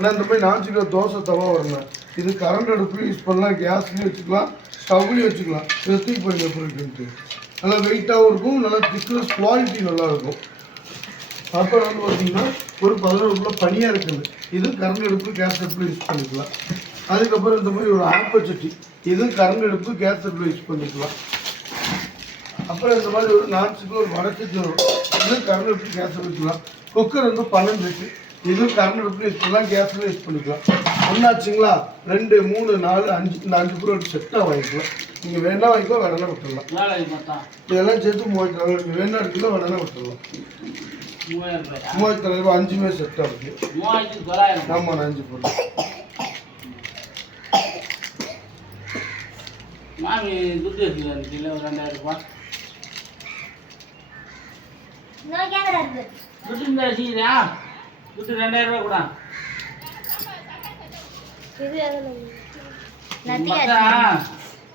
ஆனால் இந்த மாதிரி நாச்சுக்கிற தோசை தவா வரல. இது கரண்ட் அடுப்புலையும் யூஸ் பண்ணலாம் கேஸ்லையும் வச்சுக்கலாம் ஸ்டவ்லையும் வச்சுக்கலாம். இதை தூக்கி பண்ணி எப்படி நல்லா வெயிட்டாகவும் இருக்கும் நல்லா திக்னஸ் குவாலிட்டி நல்லாயிருக்கும் அப்புறம் வந்து பார்த்தீங்கன்னா ஒரு பதினோரு கிலோ பனியாக இருக்குது. இது கரண்ட் அடுப்பு கேஸ் அடுப்பில் யூஸ் பண்ணிக்கலாம். அதுக்கப்புறம் இந்த மாதிரி ஒரு ஆப்ப சட்டி. இது கரண்ட் அடுப்பு கேஸ் அடுப்பில் யூஸ் பண்ணிக்கலாம். அப்புறம் இந்த மாதிரி ஒரு நாச்சுக்கு ஒரு வடச்சட்டி வரும் இது கரண்ட் அடுப்பு கேஸ் வச்சுக்கலாம். குக்கர் வந்து பன்னெண்டு இருக்குது இது கரண்ட் அடுப்பு யூஸ் பண்ணலாம் கேஸில் யூஸ் பண்ணிக்கலாம். ஒன்றாச்சுங்களா ரெண்டு மூணு நாலு அஞ்சு இந்த அஞ்சு பொருள் செட்டாக வாங்கிக்கலாம். நீங்கள் வேணா வாங்கிக்கலாம் வேணா விட்டுடலாம் இதெல்லாம் சேர்த்து மூவாயிரத்தி தொள்ளாயிரம் நீங்கள் வேணா எடுக்கலாம் வேணா விட்டுடலாம் ரூபாயா மூவாயிரத்தி தொள்ளாயிரம் அஞ்சுமே செட்டாக இருக்குது ஆமாம் அஞ்சு பொருள். மாமி துட்டு இருக்குது கிலோ ரெண்டாயிரம் ரூபாய் துட்டு துட்டு ரெண்டாயிரம் ரூபாய் கூட.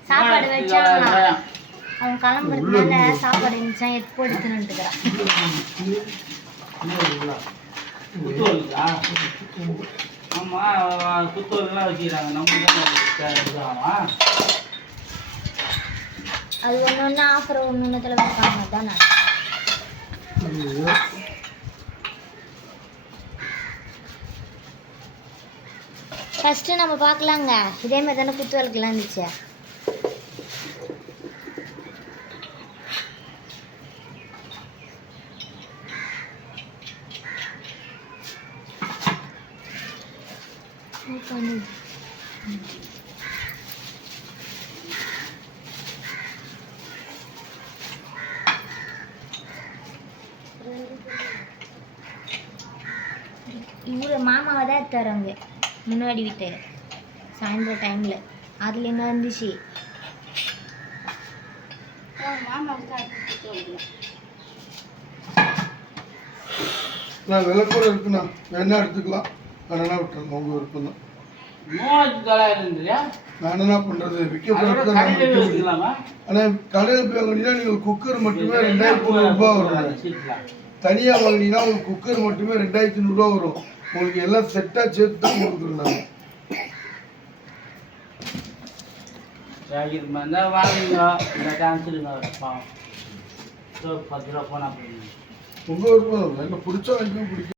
சாப்பாடு ரூபாயா. அவன் கிளம்புறதுனால சாப்பாடு இருந்துச்சா எடுத்து போட்டுனுட்டுக்கிறான் குத்தோலுக்கா ஆமாம் நம்ம தான் அது ஒன்று ஒன்று ஆஃபர் ஒன்று ஒன்றுத்தில் வைப்பாங்க தானே ஃபஸ்ட்டு நம்ம பார்க்கலாங்க. இதே மாதிரி தானே குத்து வழக்குலாம் இருந்துச்சு. இவரு மாமாவை தான் எடுத்தாராங்க முன்னாடி வீட்டு சாயந்தரம் டைமில் அதில் என்ன இருந்துச்சு? நான் விலை கூட இருக்குண்ணா. வேணா எடுத்துக்கலாம். வேணா விட்டுறலாம் உங்கள் விருப்பம் தான் மூவாயிரத்தி தொள்ளாயிரம் இருந்துயா நான் என்ன விற்க கடையிலே போய் வாங்கினீங்கன்னா நீங்கள் குக்கர் மட்டுமே ரெண்டாயிரத்தி முந்நூறுபா வரும். தனியாக வாங்கினீங்கன்னா உங்களுக்கு குக்கர் மட்டுமே ரெண்டாயிரத்தி நூறுரூவா வரும். உங்களுக்கு எல்லாம் செட்டாக சேர்த்து கொடுக்குறோம் நாங்கள் வாங்குங்க. இந்த பாவம். ஸோ பத்து ரூபா போனால் போதும். உங்கள் விருப்பம் என்ன பிடிச்சா வாங்கிக்கலாம் பிடிக்கும்